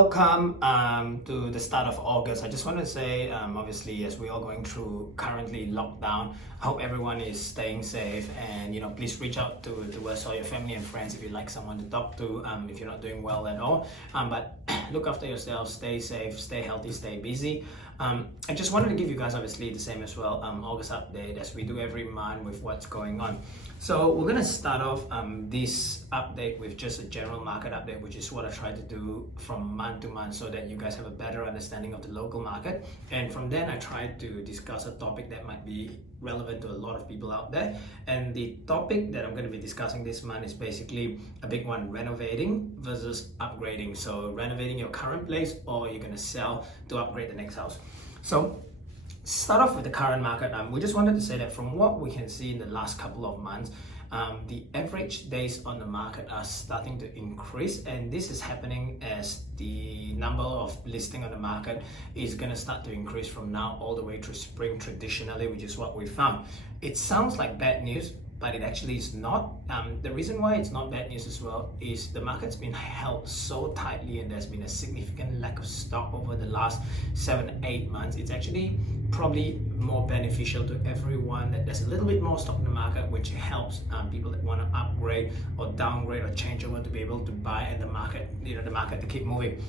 Welcome to the start of August. I just want to say, obviously, as we're all going through currently lockdown, I hope everyone is staying safe, and please reach out to us or your family and friends if you'd like someone to talk to. If you're not doing well at all, but look after yourself, stay safe, stay healthy, stay busy. I just wanted to give you guys, obviously, the same as well, August update as we do every month with what's going on. So we're gonna start off this update with just a general market update, which is what I try to do from month to month so that you guys have a better understanding of the local market. And from then I try to discuss a topic that might be relevant to a lot of people out there. And the topic that I'm going to be discussing this month is basically a big one: renovating versus upgrading. So renovating your current place, or you're going to sell to upgrade the next house. So start off with the current market. We just wanted to say that from what we can see in the last couple of months, the average days on the market are starting to increase, and this is happening as the number of listing on the market is going to start to increase from now all the way through spring traditionally, which is what we found. It sounds like bad news, but it actually is not. The reason why it's not bad news as well is the market's been held so tightly, and there's been a significant lack of stock over the last 7-8 months. It's actually probably more beneficial to everyone that there's a little bit more stock in the market, which helps people that want to upgrade or downgrade or change over to be able to buy, and the market to keep moving.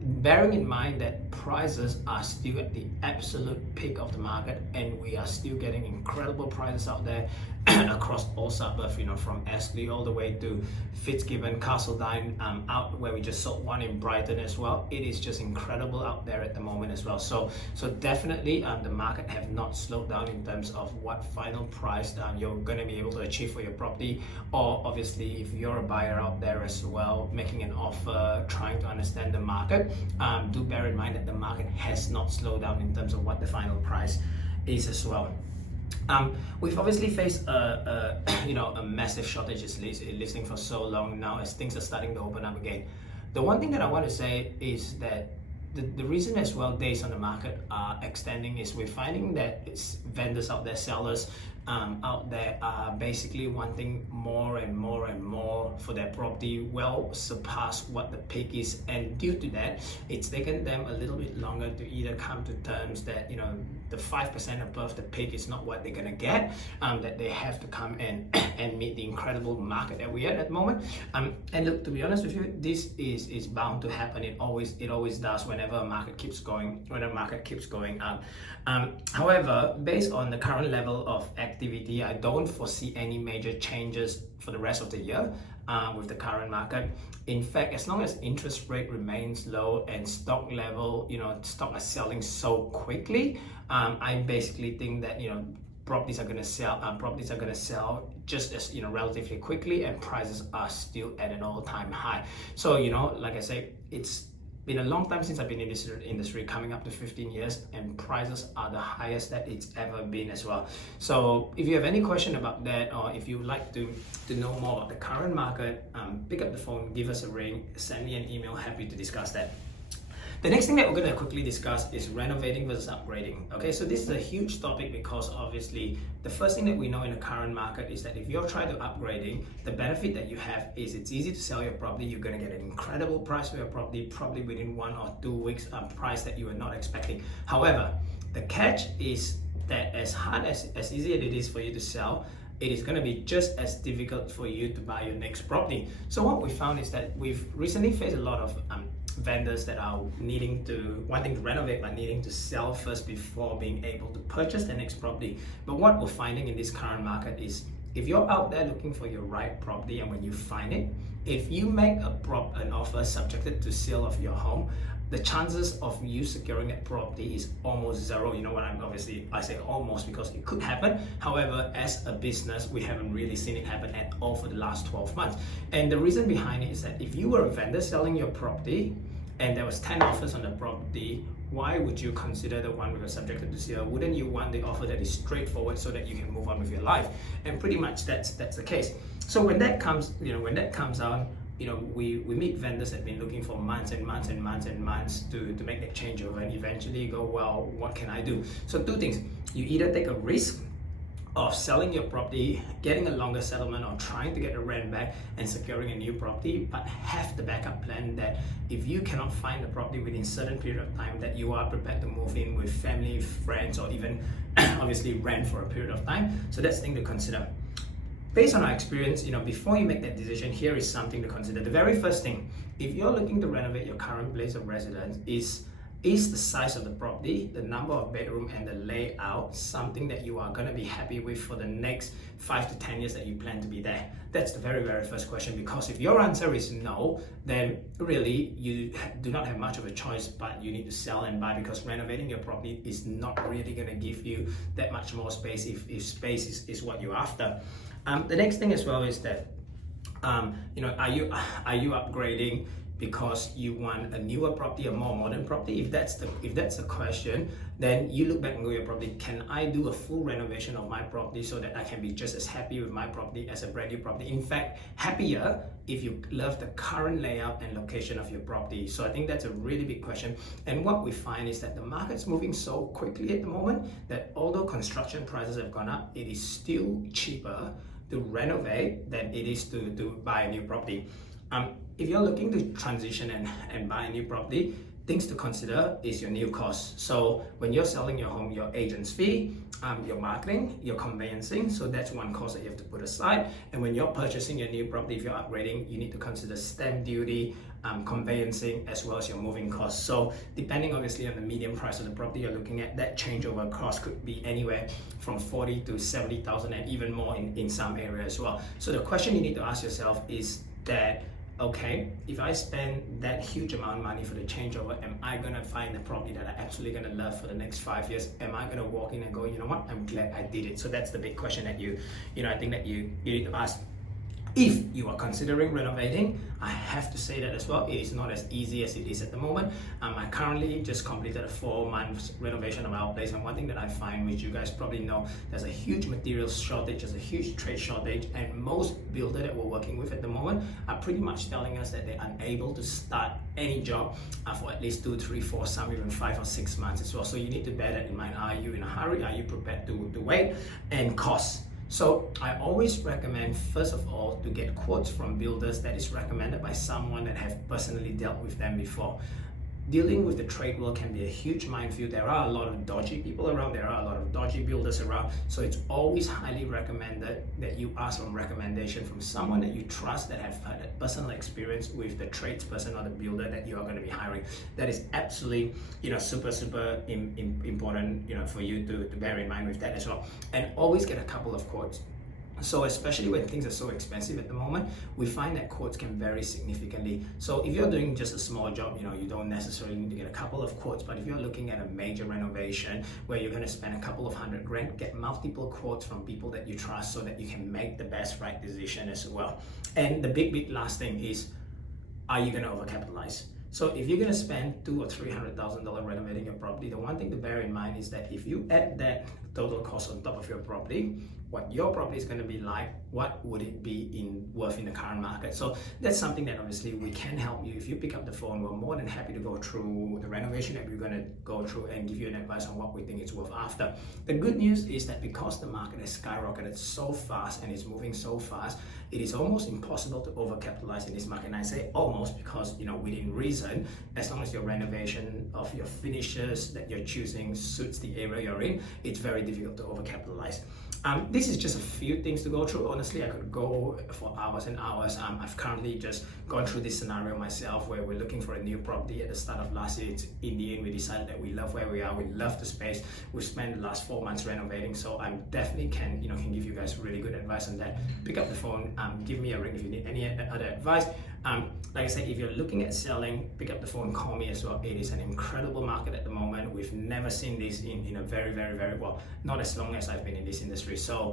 Bearing in mind that prices are still at the absolute peak of the market, and we are still getting incredible prices out there across all suburbs, from Astley all the way to Fitzgibbon, Castledine, out where we just sold one in Brighton as well. It is just incredible out there at the moment as well. So definitely the market have not slowed down in terms of what final price you're going to be able to achieve for your property. Or obviously, if you're a buyer out there as well, making an offer, trying to understand the market, do bear in mind that the market has not slowed down in terms of what the final price is as well. We've obviously faced a massive shortage of listing for so long now, as things are starting to open up again. The one thing that I want to say is that the reason as well days on the market are extending is we're finding that it's vendors out there, sellers out there are basically wanting more and more and more for their property, well surpass what the peak is, and due to that it's taken them a little bit longer to either come to terms that the 5% above the peak is not what they're gonna get, that they have to come in and meet the incredible market that we're at the moment. And look, to be honest with you, this is bound to happen. It always does whenever a market keeps going, up. However, based on the current level of activity, I don't foresee any major changes for the rest of the year with the current market. In fact, as long as interest rate remains low and stock level, stock are selling so quickly, I basically think that properties are going to sell just as relatively quickly, and prices are still at an all-time high. So like I say, it's been a long time since I've been in this industry, coming up to 15 years, and prices are the highest that it's ever been as well. So if you have any question about that, or if you would like to know more about the current market, pick up the phone, give us a ring, send me an email, happy to discuss that. The next thing that we're going to quickly discuss is renovating versus upgrading. Okay, so this is a huge topic because obviously the first thing that we know in the current market is that if you're trying to upgrading, the benefit that you have is it's easy to sell your property. You're going to get an incredible price for your property, probably within 1 or 2 weeks, a price that you were not expecting. However, the catch is that as hard as easy as it is for you to sell, it is going to be just as difficult for you to buy your next property. So what we found is that we've recently faced a lot of vendors that are wanting to renovate but needing to sell first before being able to purchase the next property. But what we're finding in this current market is if you're out there looking for your right property, and when you find it, if you make an offer subjected to sale of your home, the chances of you securing that property is almost zero. You know what I say almost because it could happen. However, as a business, we haven't really seen it happen at all for the last 12 months. And the reason behind it is that if you were a vendor selling your property and there was 10 offers on the property, why would you consider the one we were subjected to sale? Wouldn't you want the offer that is straightforward so that you can move on with your life? And pretty much that's the case. So when that comes out, we meet vendors that have been looking for months and months and months and months to make that changeover, and eventually you go, well, what can I do? So two things: you either take a risk of selling your property, getting a longer settlement, or trying to get the rent back and securing a new property, but have the backup plan that if you cannot find the property within a certain period of time, that you are prepared to move in with family, friends, or even obviously rent for a period of time. So that's the thing to consider. Based on our experience, before you make that decision, here is something to consider. The very first thing, if you're looking to renovate your current place of residence, is the size of the property, the number of bedroom, and the layout something that you are going to be happy with for the next 5 to 10 years that you plan to be there? That's the very, very first question, because if your answer is no, then really you do not have much of a choice, but you need to sell and buy, because renovating your property is not really going to give you that much more space if space is what you're after. The next thing as well is that are you upgrading because you want a newer property, a more modern property? If that's the question, then you look back and go your property, can I do a full renovation of my property so that I can be just as happy with my property as a brand new property? In fact, happier if you love the current layout and location of your property. So I think that's a really big question. And what we find is that the market's moving so quickly at the moment that although construction prices have gone up, it is still cheaper to renovate than it is to buy a new property. If you're looking to transition and buy a new property, things to consider is your new costs. So when you're selling your home, your agent's fee, your marketing, your conveyancing, so that's one cost that you have to put aside. And when you're purchasing your new property, if you're upgrading, you need to consider stamp duty, conveyancing, as well as your moving costs. So depending obviously on the median price of the property you're looking at, that changeover cost could be anywhere from 40 to 70,000 and even more in some areas as well. So the question you need to ask yourself is that, okay, if I spend that huge amount of money for the changeover, am I gonna find a property that I'm absolutely gonna love for the next 5 years? Am I gonna walk in and go, you know what, I'm glad I did it? So that's the big question that I think that you need to ask. If you are considering renovating, I have to say that as well, it is not as easy as it is at the moment. I currently just completed a 4-month renovation of our place, and one thing that I find, which you guys probably know, there's a huge material shortage, there's a huge trade shortage, and most builders that we're working with at the moment are pretty much telling us that they're unable to start any job for at least 2, 3, 4, some even 5 or 6 months as well. So you need to bear that in mind. Are you in a hurry? Are you prepared to wait? And costs. So I always recommend, first of all, to get quotes from builders that is recommended by someone that have personally dealt with them before. Dealing with the trade world can be a huge minefield. There are a lot of dodgy people around, there are a lot of dodgy builders around, so it's always highly recommended that you ask for recommendation from someone that you trust, that have had a personal experience with the tradesperson or the builder that you are going to be hiring. That is absolutely super important for you to bear in mind with that as well. And always get a couple of quotes. So especially when things are so expensive at the moment, we find that quotes can vary significantly. So if you're doing just a small job, you don't necessarily need to get a couple of quotes, but if you're looking at a major renovation where you're going to spend a couple of $100,000, get multiple quotes from people that you trust so that you can make the best right decision as well. And the big last thing is, are you going to overcapitalize? So if you're going to spend $200,000 or $300,000 renovating your property, the one thing to bear in mind is that if you add that total cost on top of your property, what your property is going to be like, what would it be worth in the current market? So that's something that obviously we can help you. If you pick up the phone, we're more than happy to go through the renovation that we're going to go through and give you an advice on what we think it's worth after. The good news is that because the market has skyrocketed so fast and it's moving so fast, it is almost impossible to overcapitalize in this market. And I say almost because, within reason, as long as your renovation of your finishes that you're choosing suits the area you're in, it's very difficult to overcapitalize. This is just a few things to go through. Honestly, I could go for hours and hours. I've currently just gone through this scenario myself where we're looking for a new property at the start of last year. In the end, we decided that we love where we are. We love the space. We spent the last 4 months renovating. So I definitely can give you guys really good advice on that. Pick up the phone, give me a ring if you need any other advice. Like I said, if you're looking at selling, pick up the phone, call me as well. It is an incredible market at the moment. We've never seen this in a very, very, very well, not as long as I've been in this industry. So